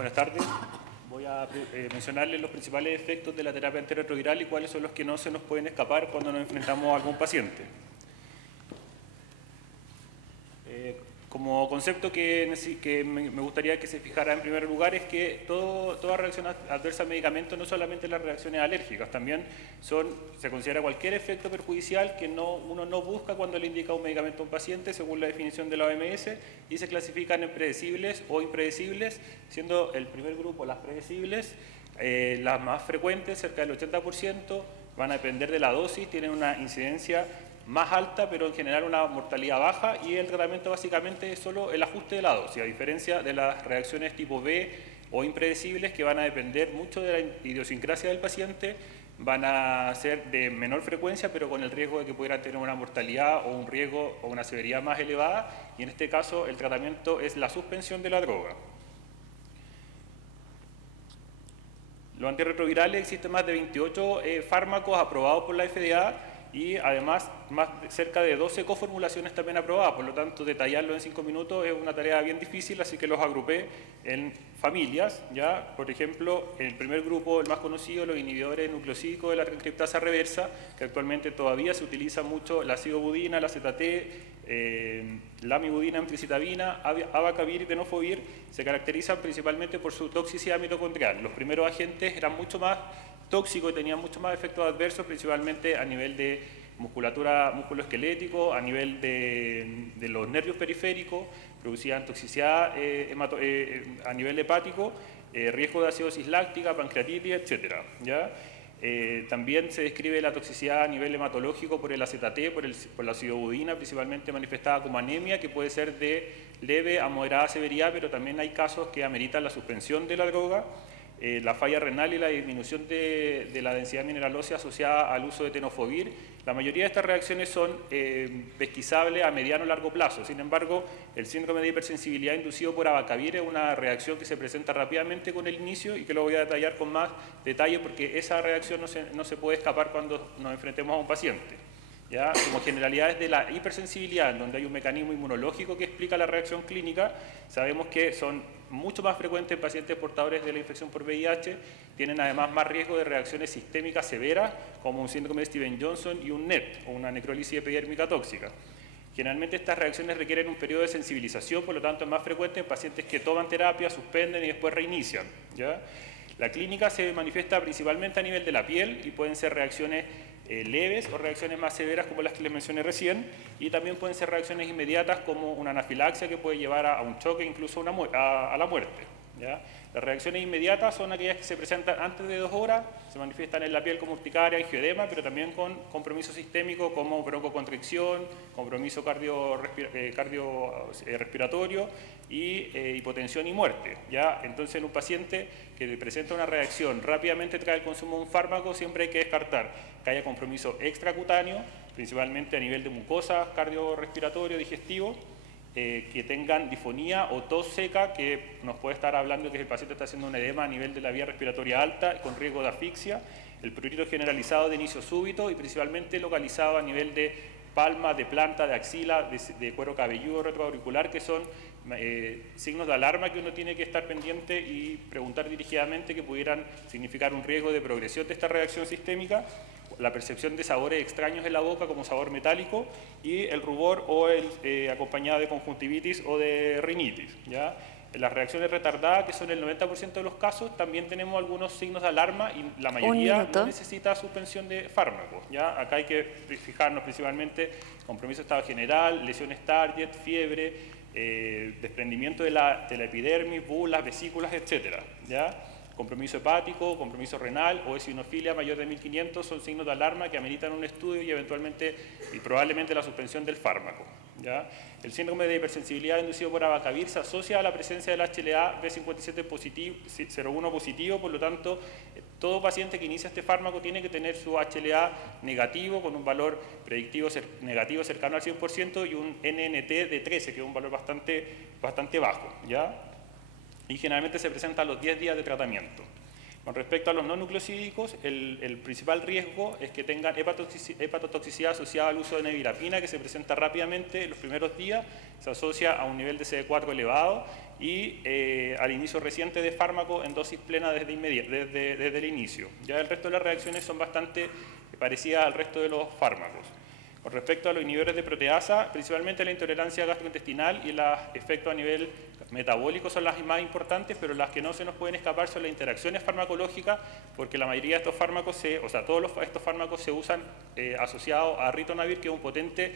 Buenas tardes. Voy a mencionarles los principales efectos de la terapia antirretroviral y cuáles son los que no se nos pueden escapar cuando nos enfrentamos a algún paciente. Como concepto que me gustaría que se fijara en primer lugar es que toda reacción adversa al medicamento no solamente las reacciones alérgicas, también se considera cualquier efecto perjudicial que uno no busca cuando le indica un medicamento a un paciente según la definición de la OMS y se clasifican en predecibles o impredecibles, siendo el primer grupo las predecibles, las más frecuentes, cerca del 80%, van a depender de la dosis, tienen una incidencia más alta, pero en general una mortalidad baja, y el tratamiento básicamente es solo el ajuste de la dosis, a diferencia de las reacciones tipo B o impredecibles que van a depender mucho de la idiosincrasia del paciente, van a ser de menor frecuencia, pero con el riesgo de que pudieran tener una mortalidad o un riesgo o una severidad más elevada, y en este caso el tratamiento es la suspensión de la droga. Los antirretrovirales, existen más de 28 fármacos aprobados por la FDA, y además cerca de 12 coformulaciones también aprobadas, por lo tanto detallarlo en 5 minutos es una tarea bien difícil, así que los agrupé en familias. ¿Ya? Por ejemplo, en el primer grupo, el más conocido, los inhibidores nucleosídicos de la transcriptasa reversa, que actualmente todavía se utiliza mucho la acidobudina, la ZT, la amibudina, amtricitabina, abacavir y tenofovir, se caracterizan principalmente por su toxicidad mitocondrial. Los primeros agentes eran mucho más tóxicos y tenían mucho más efectos adversos, principalmente a nivel de musculatura musculoesquelético, a nivel de los nervios periféricos, producían toxicidad a nivel hepático, riesgo de acidosis láctica, pancreatitis, etc. ¿Ya? También se describe la toxicidad a nivel hematológico por el AZT, por la acidobudina, principalmente manifestada como anemia, que puede ser de leve a moderada severidad, pero también hay casos que ameritan la suspensión de la droga. La falla renal y la disminución de la densidad mineral ósea asociada al uso de tenofovir. La mayoría de estas reacciones son pesquisables a mediano o largo plazo. Sin embargo, el síndrome de hipersensibilidad inducido por abacavir es una reacción que se presenta rápidamente con el inicio y que lo voy a detallar con más detalle porque esa reacción no se puede escapar cuando nos enfrentemos a un paciente. ¿Ya? Como generalidades de la hipersensibilidad, en donde hay un mecanismo inmunológico que explica la reacción clínica, sabemos que son mucho más frecuentes en pacientes portadores de la infección por VIH, tienen además más riesgo de reacciones sistémicas severas, como un síndrome de Stevens-Johnson y un NET, o una necrólisis epidérmica tóxica. Generalmente estas reacciones requieren un periodo de sensibilización, por lo tanto es más frecuente en pacientes que toman terapia, suspenden y después reinician. ¿Ya? La clínica se manifiesta principalmente a nivel de la piel y pueden ser reacciones leves o reacciones más severas como las que les mencioné recién, y también pueden ser reacciones inmediatas como una anafilaxia que puede llevar a un choque, incluso a la muerte. ¿Ya? Las reacciones inmediatas son aquellas que se presentan antes de 2 horas, se manifiestan en la piel como urticaria, angioedema, pero también con compromiso sistémico como broncoconstricción, compromiso cardiorrespiratorio y hipotensión y muerte. ¿Ya? Entonces, en un paciente que presenta una reacción rápidamente tras el consumo de un fármaco, siempre hay que descartar que haya compromiso extracutáneo, principalmente a nivel de mucosa, cardiorrespiratorio, digestivo, que tengan difonía o tos seca, que nos puede estar hablando que el paciente está haciendo un edema a nivel de la vía respiratoria alta con riesgo de asfixia, el prurito generalizado de inicio súbito y principalmente localizado a nivel de palma, de planta, de axila, de cuero cabelludo retroauricular, que son signos de alarma que uno tiene que estar pendiente y preguntar dirigidamente que pudieran significar un riesgo de progresión de esta reacción sistémica. La percepción de sabores extraños en la boca como sabor metálico y el rubor o acompañado de conjuntivitis o de rinitis. ¿Ya? En las reacciones retardadas, que son el 90% de los casos, también tenemos algunos signos de alarma y la mayoría no necesita suspensión de fármacos. ¿Ya? Acá hay que fijarnos principalmente compromiso de estado general, lesiones target, fiebre, desprendimiento de la epidermis, bulas, vesículas, etc. ¿Ya? Compromiso hepático, compromiso renal o eosinofilia mayor de 1500 son signos de alarma que ameritan un estudio y eventualmente y probablemente la suspensión del fármaco. ¿Ya? El síndrome de hipersensibilidad inducido por abacavir se asocia a la presencia del HLA B5701 positivo, por lo tanto, todo paciente que inicia este fármaco tiene que tener su HLA negativo con un valor predictivo negativo cercano al 100% y un NNT de 13, que es un valor bastante bajo. ¿Ya? Y generalmente se presenta a los 10 días de tratamiento. Con respecto a los no nucleosídicos, el principal riesgo es que tengan hepatotoxicidad asociada al uso de nevirapina, que se presenta rápidamente en los primeros días, se asocia a un nivel de CD4 elevado y al inicio reciente de fármaco en dosis plena desde el inicio. Ya el resto de las reacciones son bastante parecidas al resto de los fármacos. Con respecto a los inhibidores de proteasa, principalmente la intolerancia gastrointestinal y los efectos a nivel metabólico son las más importantes, pero las que no se nos pueden escapar son las interacciones farmacológicas, porque la mayoría de estos fármacos, todos estos fármacos se usan asociados a ritonavir, que es un potente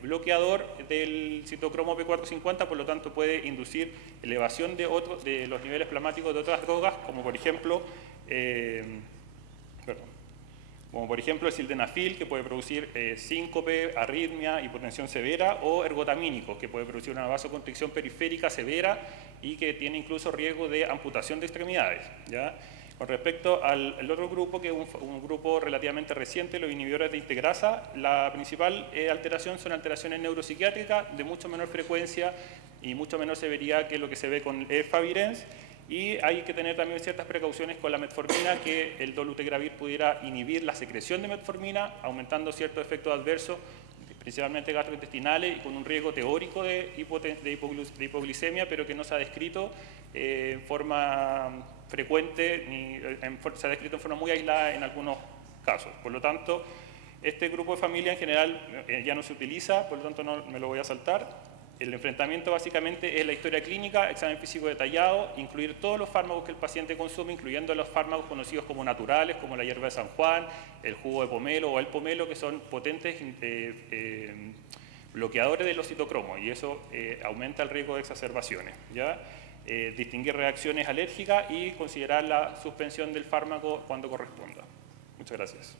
bloqueador del citocromo P450, por lo tanto puede inducir elevación de los niveles plasmáticos de otras drogas, como por ejemplo el sildenafil, que puede producir síncope, arritmia, hipotensión severa, o ergotamínicos, que puede producir una vasoconstricción periférica severa y que tiene incluso riesgo de amputación de extremidades, ¿ya? Con respecto al otro grupo, que es un grupo relativamente reciente, los inhibidores de integrasa, la principal alteración son alteraciones neuropsiquiátricas de mucho menor frecuencia y mucho menor severidad que lo que se ve con el Favirenz. Y hay que tener también ciertas precauciones con la metformina, que el dolutegravir pudiera inhibir la secreción de metformina, aumentando ciertos efectos adversos, principalmente gastrointestinales, y con un riesgo teórico de hipoglicemia, pero que no se ha descrito en forma frecuente, se ha descrito en forma muy aislada en algunos casos. Por lo tanto, este grupo de familia en general ya no se utiliza, por lo tanto no me lo voy a saltar. El enfrentamiento básicamente es la historia clínica, examen físico detallado, incluir todos los fármacos que el paciente consume, incluyendo los fármacos conocidos como naturales, como la hierba de San Juan, el jugo de pomelo o el pomelo, que son potentes bloqueadores de los citocromos, y eso aumenta el riesgo de exacerbaciones, ¿ya? Distinguir reacciones alérgicas y considerar la suspensión del fármaco cuando corresponda. Muchas gracias.